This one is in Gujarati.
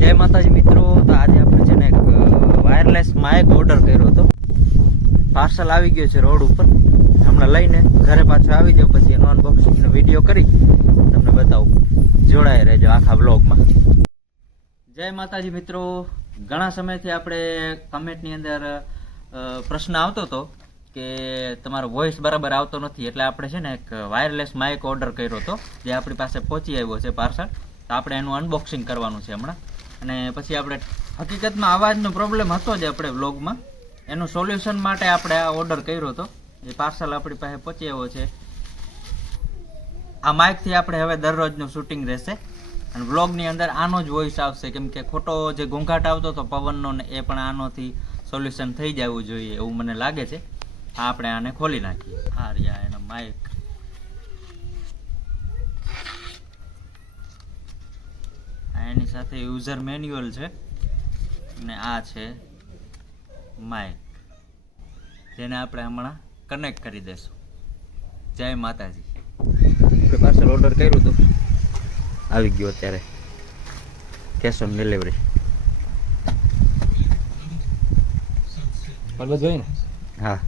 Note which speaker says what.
Speaker 1: જય માતાજી મિત્રો, તો આજે આપણે છે ને એક વાયરલેસ માઇક ઓર્ડર કર્યો હતો. પાર્સલ આવી ગયો છે રોડ ઉપર. હમણાં લઈને ઘરે પાછો આવી જાવ પછી એનો અનબોક્સિંગનો વીડિયો કરી તમને બતાવું. જોડાઈ રહેજો આખા બ્લોગમાં જય માતાજી મિત્રો. ઘણા સમયથી આપણે કમેન્ટની અંદર પ્રશ્ન આવતો હતો કે તમારો વોઇસ બરાબર આવતો નથી, એટલે આપણે છે ને એક વાયરલેસ માઇક ઓર્ડર કર્યો હતો, જે આપણી પાસે પહોંચી આવ્યો છે પાર્સલ તો આપણે એનું અનબોક્સિંગ કરવાનું છે હમણાં. અને પછી આપણે હકીકતમાં અવાજનો પ્રોબ્લેમ હતો જ આપણે વ્લોગમાં એનું સોલ્યુશન માટે આપણે આ ઓર્ડર કર્યો હતો. એ પાર્સલ આપણી પાસે પહોંચી આવ્યો છે. આ માઇકથી આપણે હવે દરરોજનું શૂટિંગ રહેશે. અને વ્લોગની અંદર આનો જ વોઇસ આવશે. કેમ કે ખોટો જે ઘોંઘાટ આવતો હતો પવનનો ને એ પણ આનોથી સોલ્યુશન થઈ જવું જોઈએ એવું મને લાગે છે. આપણે આને ખોલી નાખીએ. હા રહ્યા એનો માઇક આ એની સાથે યુઝર મેન્યુઅલ છે. અને આ છે માઇક જેને આપણે હમણાં કનેક્ટ કરી દેશું જય માતાજી. આપણે પાર્સલ ઓર્ડર કર્યું હતું. આવી ગયો અત્યારે. કેશ ઓન ડિલિવરી
Speaker 2: ને?
Speaker 1: હા.